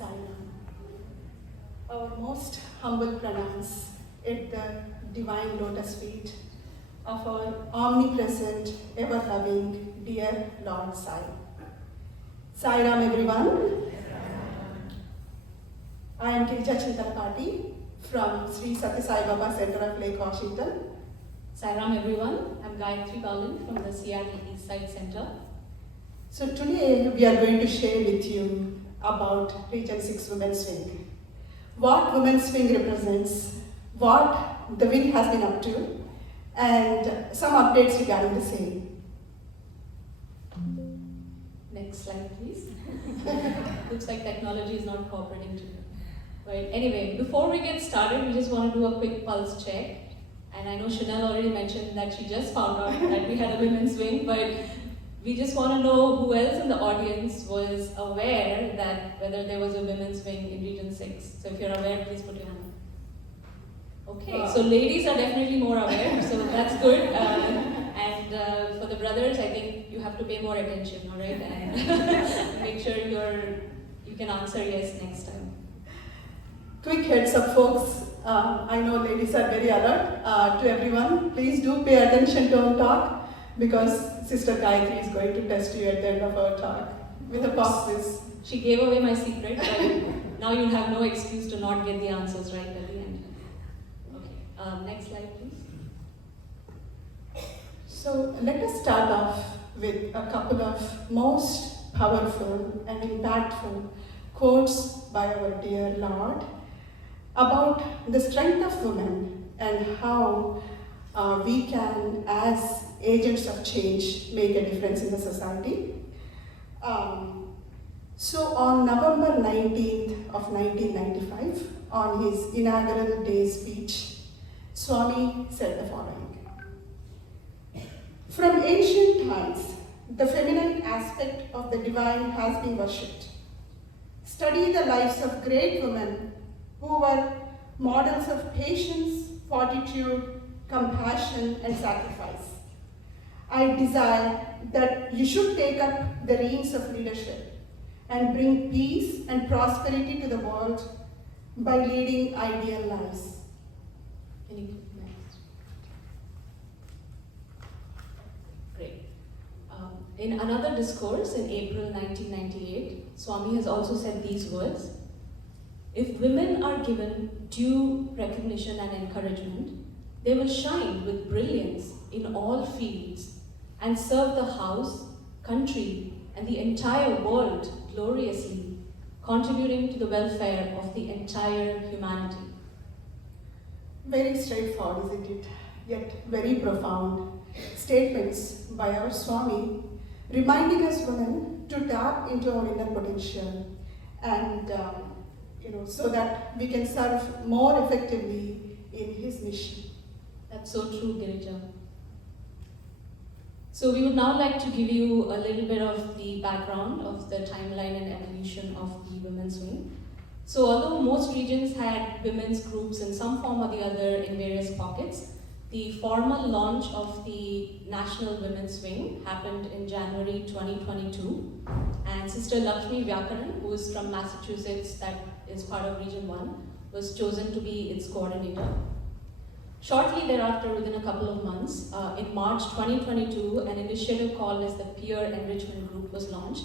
Sairam. Our most humble pranams at the divine lotus feet of our omnipresent, ever-loving, dear Lord Sai. Sairam, everyone. I am Girija Chintalapati from Sri Sathya Sai Baba Center of Lake Washington. Sairam, everyone. I'm Gayatri Bowlen from the Seattle Eastside Center. So today we are going to share with you about Region 6 Women's Wing. What Women's Wing represents, what the wing has been up to, and some updates regarding the same. Next slide, please. Looks like technology is not cooperating today. Right. Anyway, before we get started, we just want to do a quick pulse check. And I know Chanel already mentioned that she just found out that we had a women's wing, but we just want to know who else in the audience was aware that whether there was a women's wing in Region 6. So if you're aware, please put your hand up. Okay, so ladies are definitely more aware, so that's good. And for the brothers, I think you have to pay more attention, all right? And make sure you can answer yes next time. Quick heads up, folks. I know ladies are very alert. To everyone, please do pay attention to our talk because Sister Gayatri is going to test you at the end of our talk with a pop quiz. She gave away my secret, but now you'll have no excuse to not get the answers right at the end. Okay, next slide, please. So let us start off with a couple of most powerful and impactful quotes by our dear Lord about the strength of women and how we can, as agents of change, make a difference in the society. So on November 19th of 1995, on his inaugural day speech, Swami said the following. From ancient times, the feminine aspect of the divine has been worshipped. Study the lives of great women who were models of patience, fortitude, compassion, and sacrifice. I desire that you should take up the reins of leadership and bring peace and prosperity to the world by leading ideal lives. Can you click next? Great. In another discourse in April 1998, Swami has also said these words. If women are given due recognition and encouragement, they will shine with brilliance in all fields and serve the house, country, and the entire world gloriously, contributing to the welfare of the entire humanity. Very straightforward, isn't it? Yet very profound statements by our Swami, reminding us women to tap into our inner potential and so that we can serve more effectively in his mission. That's so true, Girija. So we would now like to give you a little bit of the background of the timeline and evolution of the women's wing. So although most regions had women's groups in some form or the other in various pockets, the formal launch of the National Women's Wing happened in January 2022, and Sister Lakshmi Vyakaran, who is from Massachusetts, that is part of Region 1, was chosen to be its coordinator. Shortly thereafter, within a couple of months, in March 2022, an initiative called as the Peer Enrichment Group was launched,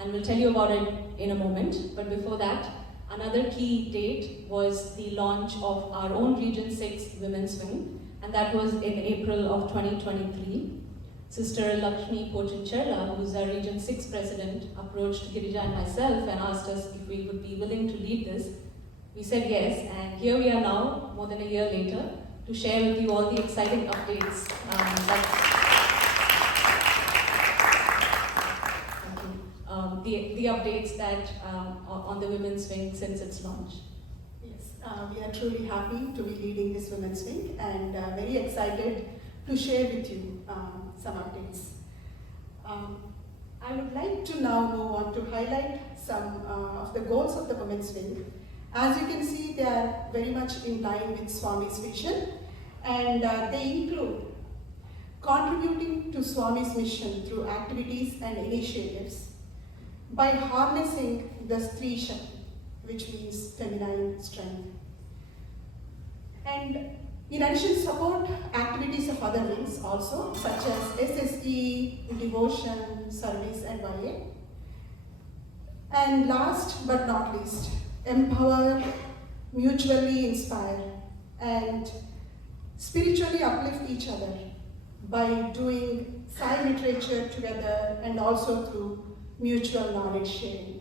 and we'll tell you about it in a moment. But before that, another key date was the launch of our own Region 6 Women's Wing, and that was in April of 2023. Sister Lakshmi Pochincherla, who's our Region 6 President, approached Girija and myself and asked us if we would be willing to lead this. We said yes, and here we are now, more than a year later, to share with you all the exciting updates the updates that on the Women's Wing since its launch. Yes, we are truly happy to be leading this Women's Wing and very excited to share with you some updates. I would like to now move on to highlight some of the goals of the Women's Wing. As you can see, they are very much in line with Swami's vision, and they include contributing to Swami's mission through activities and initiatives by harnessing the Stree Shakti, which means feminine strength. And in addition, support activities of other wings also, such as SSE, devotion, service, and YA. And last but not least, empower, mutually inspire, and spiritually uplift each other by doing Sai literature together and also through mutual knowledge sharing.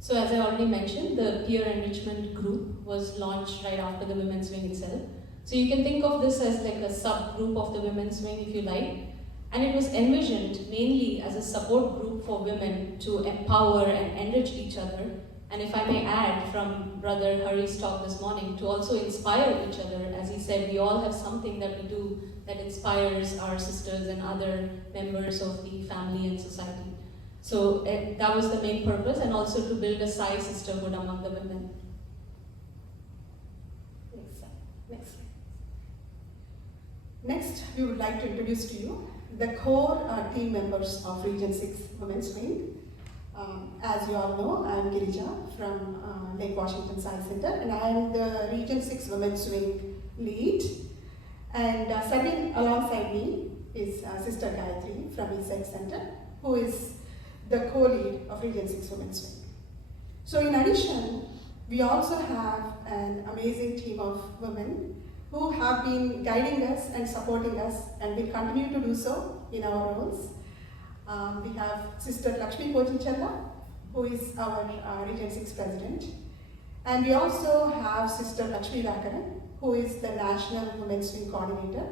So as I already mentioned, the peer enrichment group was launched right after the Women's Wing itself. So you can think of this as like a subgroup of the Women's Wing if you like. And it was envisioned mainly as a support group for women to empower and enrich each other. And if I may add from Brother Hari's talk this morning, to also inspire each other. As he said, we all have something that we do that inspires our sisters and other members of the family and society. So that was the main purpose, and also to build a Sai sisterhood among the women. Next slide. Next, we would like to introduce to you the core team members of Region 6 Women's Wing. As you all know, I am Girija from Lake Washington Sai Center, and I am the Region 6 Women's Wing lead. And serving alongside me is Sister Gayatri from Eastside Center, who is the co-lead of Region 6 Women's Wing. So in addition, we also have an amazing team of women who have been guiding us and supporting us and will continue to do so in our roles. We have Sister Lakshmi Pochinchella, who is our Region 6 President. And we also have Sister Lakshmi Vakaran, who is the National Women's Wing Coordinator.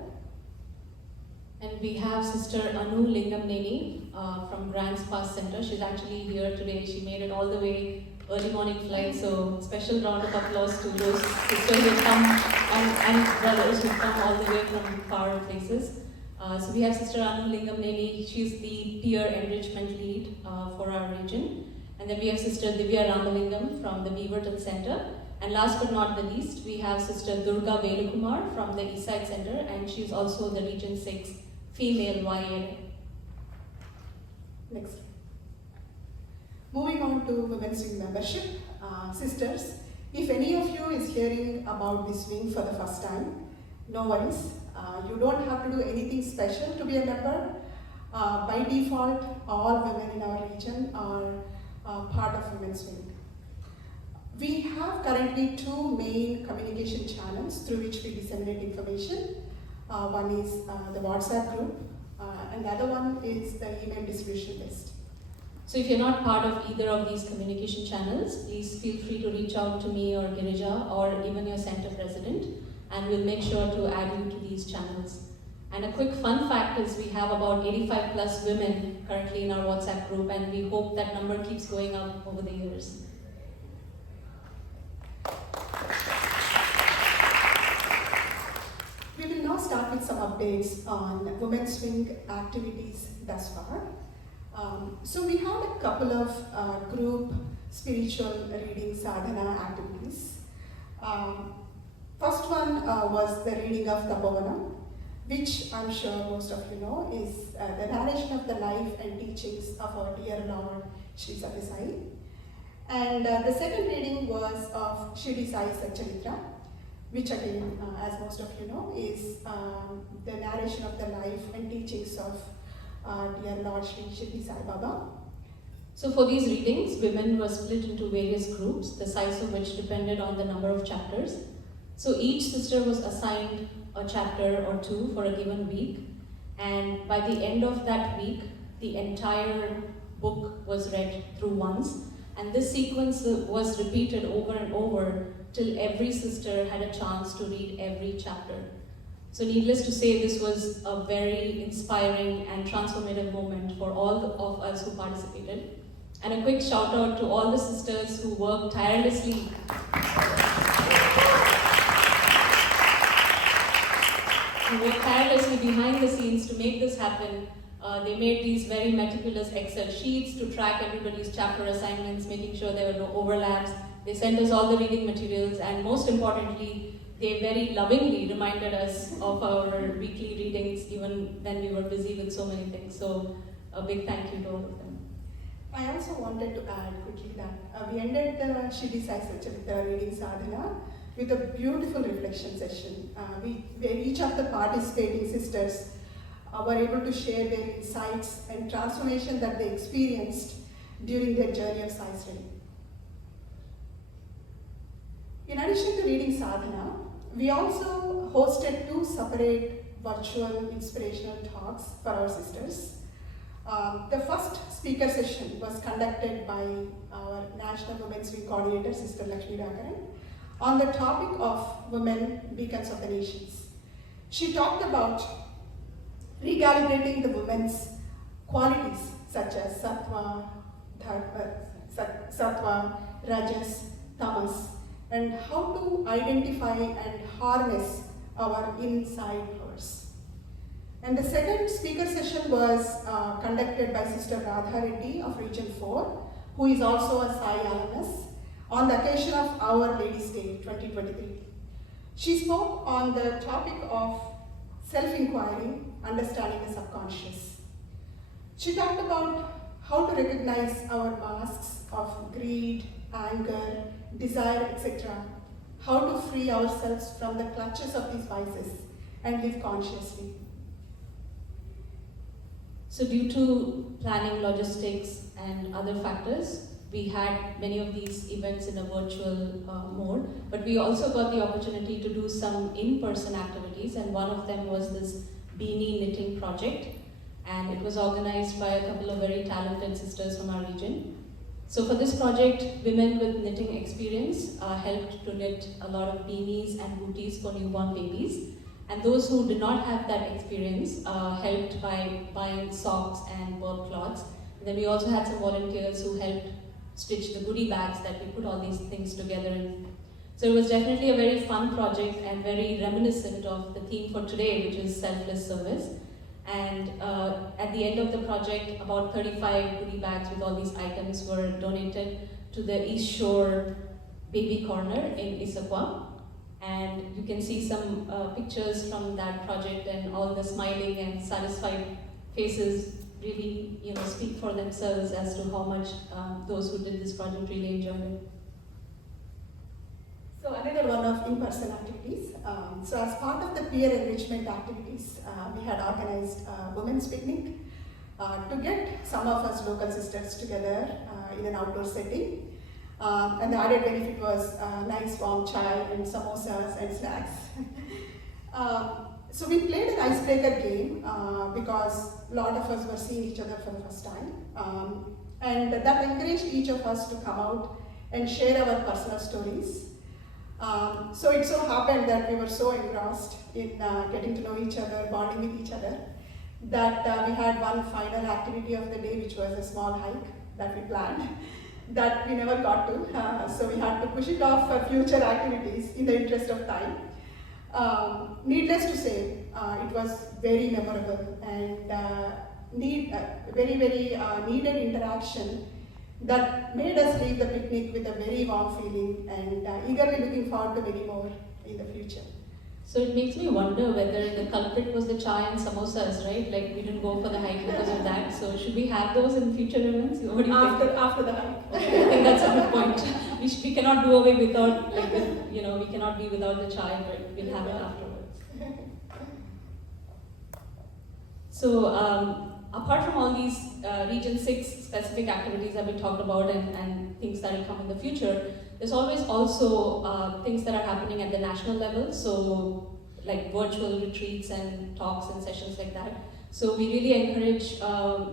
And we have Sister Anu Lingam Neni from Grand Spas Center. She's actually here today. She made it all the way, early morning flight, so special round of applause to those sisters who come and brothers who come all the way from far places. So we have Sister Anu Lingam Neni. She's the peer enrichment lead for our region. And then we have Sister Divya Ramalingam from the Beaverton Center. And last but not the least, we have Sister Durga Velukumar from the Eastside Center, and she's also the Region 6 female YA. Next. Moving on to Women's Wing membership. Sisters, if any of you is hearing about this wing for the first time, no worries. You don't have to do anything special to be a member. By default, all women in our region are part of Women's Wing. We have currently two main communication channels through which we disseminate information. One is the WhatsApp group, and the other one is the email distribution list. So if you're not part of either of these communication channels, please feel free to reach out to me or Girija or even your center president, and we'll make sure to add you to these channels. And a quick fun fact is we have about 85 plus women currently in our WhatsApp group, and we hope that number keeps going up over the years. We will now start with some updates on Women's Wing activities thus far. So we had a couple of group spiritual reading sadhana activities. First one was the reading of Tapovanam, which I'm sure most of you know is the narration of the life and teachings of our dear Lord Sri Sathya Sai. And the second reading was of Shirdi Sai Satcharitra, which again, as most of you know, is the narration of the life and teachings of dear Lord Sri Shirdi Sai Baba. So for these readings, women were split into various groups, the size of which depended on the number of chapters. So each sister was assigned a chapter or two for a given week, and by the end of that week, the entire book was read through once, and this sequence was repeated over and over till every sister had a chance to read every chapter. So needless to say, this was a very inspiring and transformative moment for all of us who participated. And a quick shout out to all the sisters who worked tirelessly behind the scenes to make this happen. They made these very meticulous Excel sheets to track everybody's chapter assignments, making sure there were no overlaps. They sent us all the reading materials, and most importantly, they very lovingly reminded us of our weekly readings even when we were busy with so many things. So a big thank you to all of them. I also wanted to add quickly that we ended the Shidi Sai Sacharita reading sadhana with a beautiful reflection session, where each of the participating sisters were able to share their insights and transformation that they experienced during their journey of Sai study. In addition to reading sadhana, we also hosted 2 separate virtual inspirational talks for our sisters. The first speaker session was conducted by our National Women's Week Coordinator, Sister Lakshmi Rakaran, on the topic of women beacons of the nations. She talked about recalibrating the women's qualities such as sattva, rajas, tamas, and how to identify and harness our inside powers. And the second speaker session was conducted by Sister Radha Reddy of Region 4, who is also a Sai alumnus, on the occasion of Our Ladies' Day 2023. She spoke on the topic of self-inquiry, understanding the subconscious. She talked about how to recognize our masks of greed, anger, desire, etc. How to free ourselves from the clutches of these vices and live consciously. So due to planning, logistics, and other factors, we had many of these events in a virtual mode, but we also got the opportunity to do some in-person activities, and one of them was this beanie knitting project, and it was organized by a couple of very talented sisters from our region. So for this project, women with knitting experience helped to knit a lot of beanies and booties for newborn babies. And those who did not have that experience helped by buying socks and work cloths. And then we also had some volunteers who helped stitch the goodie bags that we put all these things together in. So it was definitely a very fun project and very reminiscent of the theme for today, which is selfless service. And at the end of the project, about 35 goodie bags with all these items were donated to the East Shore Baby Corner in Issaquah. And you can see some pictures from that project, and all the smiling and satisfied faces really, speak for themselves as to how much those who did this project really enjoyed it. So another one of in-person activities. So as part of the peer enrichment activities, we had organized a women's picnic to get some of us local sisters together in an outdoor setting. And the added benefit was nice warm chai and samosas and snacks. So we played an icebreaker game because a lot of us were seeing each other for the first time. And that encouraged each of us to come out and share our personal stories. So it so happened that we were so engrossed in getting to know each other, bonding with each other, that we had one final activity of the day, which was a small hike that we planned, that we never got to. So we had to push it off for future activities in the interest of time. Needless to say, it was very memorable and very needed interaction that made us leave the picnic with a very warm feeling and eagerly looking forward to many more in the future. So it makes me wonder whether the culprit was the chai and samosas, right? Like we didn't go for the hike because of that. So should we have those in future events? What do you think? After the hike. I think that's a good point. We cannot do away without, we cannot be without the chai, but we'll have it afterwards. So apart from all these Region 6 specific activities that we talked about and things that will come in the future, there's always also things that are happening at the national level, so like virtual retreats and talks and sessions like that. So we really encourage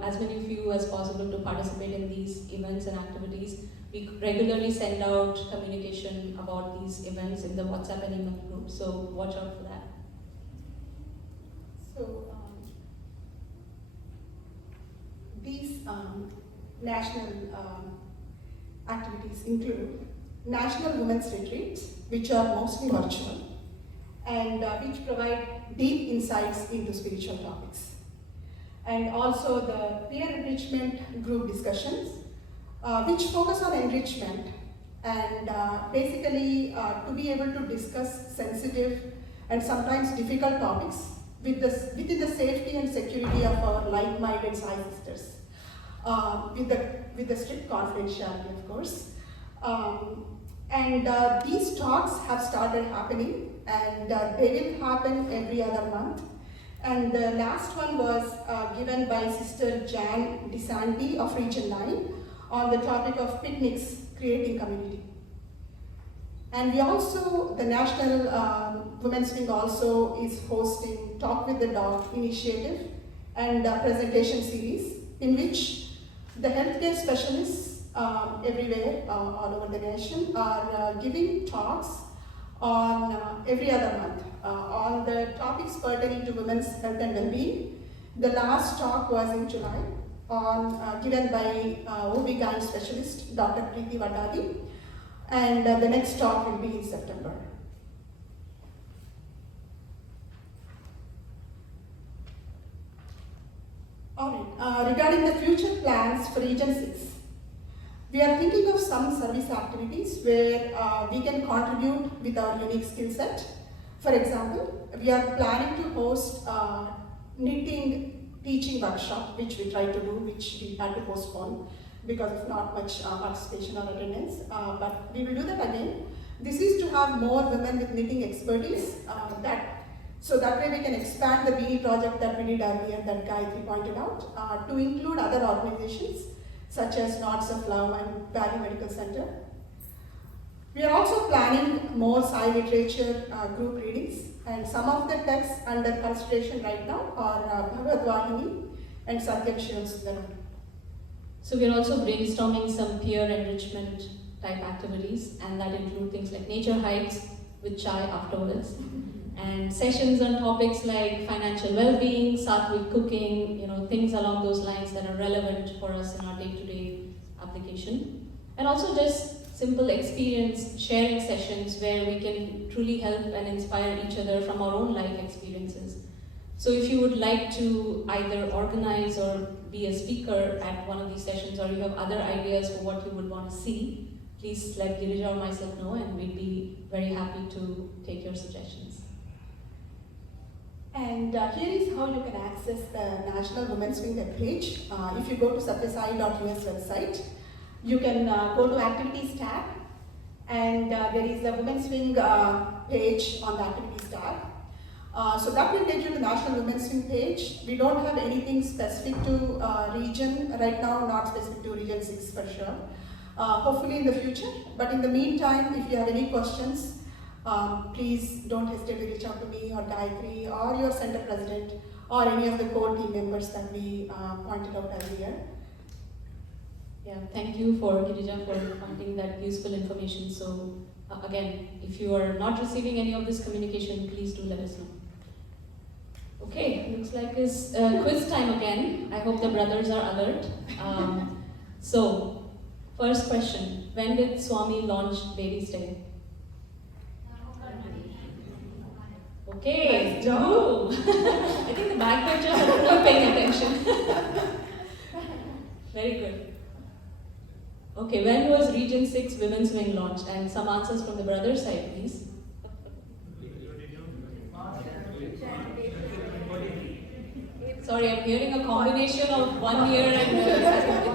as many of you as possible to participate in these events and activities. We regularly send out communication about these events in the WhatsApp and email group, so watch out for that. So these national activities include National Women's Retreats, which are mostly virtual and which provide deep insights into spiritual topics. And also the peer enrichment group discussions, which focus on enrichment and basically to be able to discuss sensitive and sometimes difficult topics within the safety and security of our like-minded Sai sisters. with the strict confidentiality, of course. And these talks have started happening, and they will happen every other month. And the last one was given by Sister Jan DeSanti of Region 9 on the topic of picnics, creating community. And we also, the National Women's Wing also is hosting Talk with the Dog initiative and presentation series in which the healthcare specialists everywhere, all over the nation, are giving talks on every other month on the topics pertaining to women's health and well-being. The last talk was in July, given by OB-GYN specialist Dr. Preeti Vadadi, and the next talk will be in September. All right, regarding the future plans for Region 6, we are thinking of some service activities where we can contribute with our unique skill set. For example, we are planning to host knitting teaching workshop, which we tried to do, which we had to postpone because of not much participation or attendance, but we will do that again. This is to have more women with knitting expertise, so that way we can expand the BE project that we did earlier that Gayatri pointed out, to include other organizations such as Knots of Love and Valley Medical Center. We are also planning more Sai literature group readings, and some of the texts under consideration right now are Bhagavad Vahini and Satyam Shivam Sundaram. So we are also brainstorming some peer enrichment type activities, and that include things like nature hikes with chai afterwards, and sessions on topics like financial well-being, sattvic cooking, things along those lines that are relevant for us in our day-to-day application. And also just simple experience sharing sessions where we can truly help and inspire each other from our own life experiences. So if you would like to either organize or be a speaker at one of these sessions, or you have other ideas for what you would want to see, please let Girija or myself know, and we'd be very happy to take your suggestions. And here is how you can access the National Women's Wing webpage. If you go to satyasai.us website, you can go to Activities tab, and there is a Women's Wing page on the Activities tab. So that will take you to National Women's Wing page. We don't have anything specific to region right now, not specific to Region 6 for sure. Hopefully in the future, but in the meantime, if you have any questions, please don't hesitate to reach out to me or Gayatri or your center president or any of the core team members that we pointed out earlier. Yeah, thank you for Girija for pointing that useful information. So again, if you are not receiving any of this communication, please do let us know. Okay, looks like it's quiz time again. I hope the brothers are alert. So, first question, when did Swami launch Baby Stay? Okay, nice job. I think the backbenchers are not paying attention. Very good. Okay, when was Region 6 Women's Wing launched? And some answers from the brother side, please. Sorry, I'm hearing a combination of 1 year and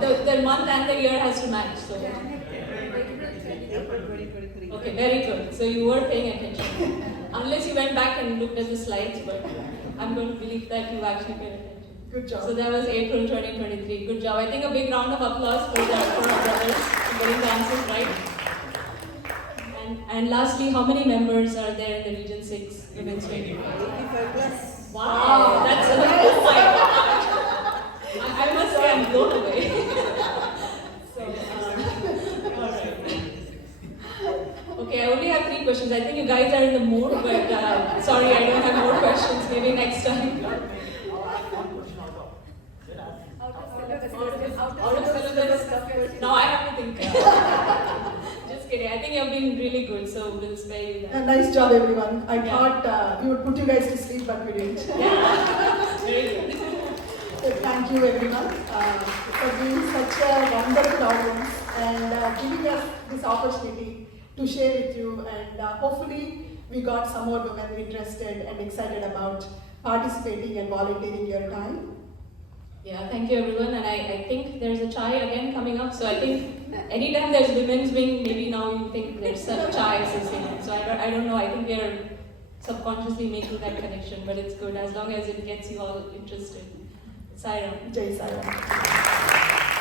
the month and the year has to match. So. Okay, very good. So you were paying attention. Unless you went back and looked at the slides, but I'm going to believe that you actually paid attention. Good job. So that was April 2023. Good job. I think a big round of applause for our brothers for getting the answers right. And lastly, how many members are there in the Region 6 Women's Wing? 85 plus. Wow, that's a lot. Oh my God. I must say I'm blown away. All right. Okay, I only have 3 questions. I think you guys are in the mood, but sorry, I don't have more questions. Maybe next time. Out of syllabus. Now I have to think. Just kidding. I think you have been really good, so we'll spare you that. Nice job, everyone. I thought we would put you guys to sleep, but we didn't. Yeah, very good. So thank you, everyone, for being such a wonderful audience and giving us this opportunity to share with you. And hopefully, we got some more women interested and excited about participating and volunteering your time. Yeah, thank you everyone. And I think there's a chai again coming up. So I think anytime there's women's wing, maybe now you think there's some chai associated. So I don't know. I think we are subconsciously making that connection, but it's good as long as it gets you all interested. Sai Ram. Jai Sai Ram.